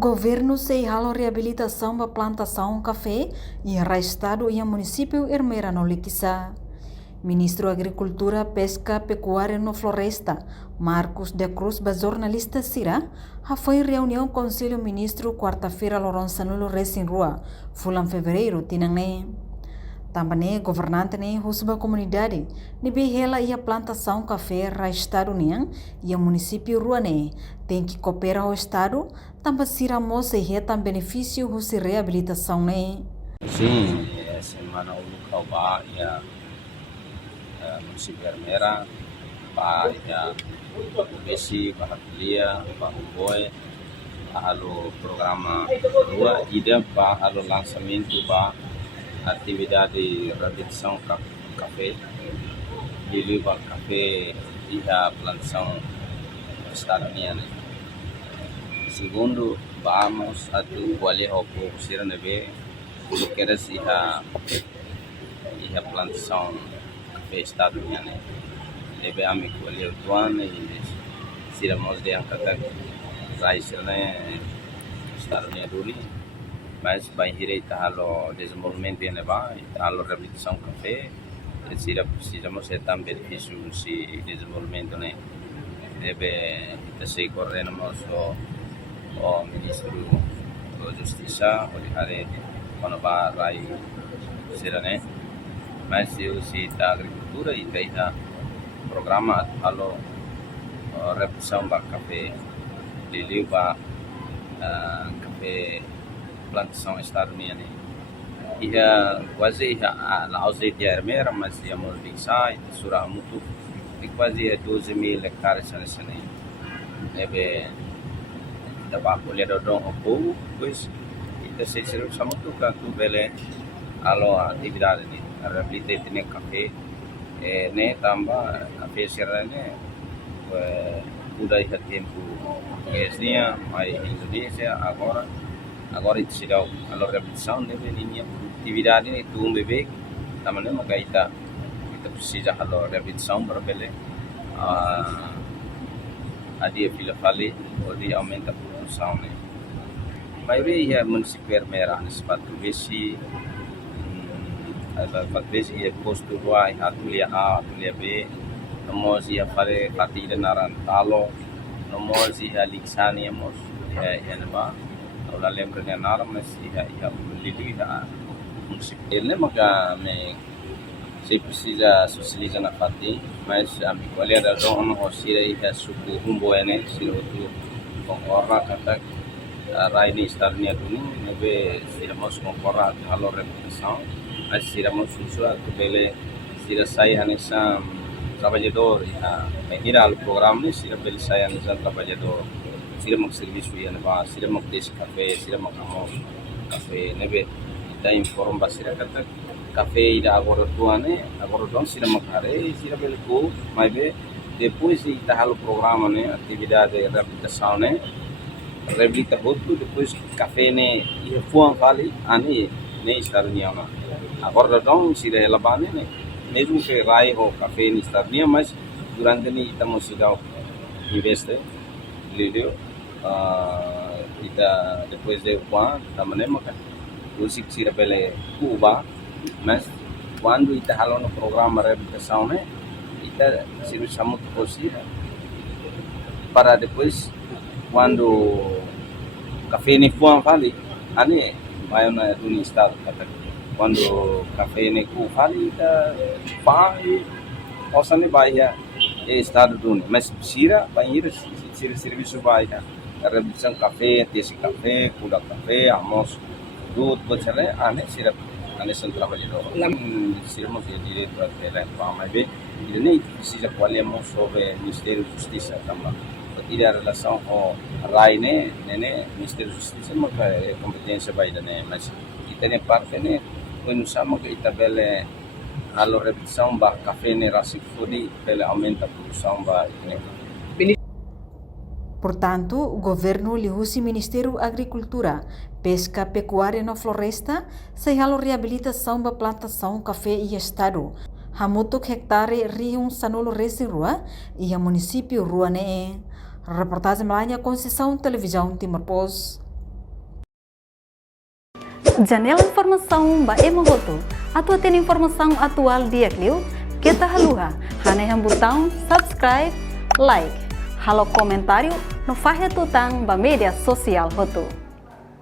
Governo se halo reabilitação da plantação café e arrastado em município Hermera no Liquiça. Ministro Agricultura, Pesca, Pecuária no Floresta, Marcos de Cruz, jornalista Sira, foi reunião com o Conselho Ministro quarta-feira Lourenço no Recém Rua, fulan fevereiro, tinangne. Também governante ne rusba comunidade ne behela e a plantação café arrastado ne e o município Ruane tem que cooperar ao estado também sira moça e retam benefício russa reabilitação ne. Sim, semana o local ba ya município Hermera ba ya besi bahagia ba boy halo programa rua ida ba halo lançamento ba atividade de reabilitação café de levar café e a plantação estaduniana. Segundo, vamos a tu qual é o possível neve que queres e a plantação café estaduniana. Neve a me qual é o tuan e se vamos de angkata raiz né estaduniana. Mas vai direito ao desenvolvimento de neva, à reabilitação café, se precisamos ter também benefício se desenvolvimento né, deve se coordenamos o ministro da Justiça, o de quando vai ser né, mas se da agricultura e da programa à reabilitação do café, de levar café plantação estaduniana e quase a ausência de Hermera, mas a Mordiçá e Surah Mutu e quase 12.000 hectares nesse ano. Deve dar colher do povo, pois e se ser samutu que tu bele a atividade né, a reabilitação de café né também café será né udah ia tempo portuguesnya, mai Indonesia agora itu sudah kalau reabilitação deve linha produtividade itu bebê também maka kita precisa kalau reabilitação para bele adia fila fale ou de aumenta a produção né maioria município Hermera sepatu besi besi posto dua atulia A atulia B nomos ia fale partida narantalo nomos ia liksani amos ia neba la lembra de normas e a política municipal né maka me se precisa socializar na parte mas a qual é a razão não hosira e a suku humbo né se o tu concorra kata raini starnia duni nebe siramos concorra a lo reputação mas siramos usual que bele sira sai anessa trabalhador e a menira o programa né sira bele sai anessa trabalhador sila mag-service yan ba sila mag-desk cafe sila mag-amo cafe nebe ita inform ba sila kata cafe ida agora tuane agora don sila mag-are sila belko mai be depois ita halo programa né atividade de reabilitação né reabilita outro depois cafe né e fuan vale ani né estaduniana agora don sila labane né mesmo que rai o cafe ni estaduniana mas durante ni estamos sila investe líder kita depois de Juan também maka usik sira pele Cuba mas quando ita halo no programa reabilitação né ita sira samut possível para depois quando café ne Juan vale ani vai na do estado kata quando café ne Cuba vale ita pai osa ne vai estado do mas sira banheiro sira serviço vai a reabilitação café, tesi café, kuda café, amos, tudo pode ser ane sira ane são trabalhador. Siramos de direito a ter a mais bem. E nem precisa falamos sobre Ministério da Justiça também. Porque a relação com a RAI né, Ministério da Justiça não é competência vai né, mas kita ne parte né, quando sama que tabela a reabilitação ba café ne rasik fudi, pela aumenta a produção ba né. Portanto, o governo lihusi Ministério Agricultura, Pesca, Pecuária no Floresta, se halo reabilitação da plantação café e estado. Hamutuk hectare riung sanolo Recém Rua e a município Ruane. Reportagem Malanya Conceição, Televisão Timor Post. Janela informação ba Emohoto. Atua tem informação atual dia Clio. Kita haluha. Haneham botão subscribe, like. Halo comentário no Fahia Tutang ba media sosial Hoto.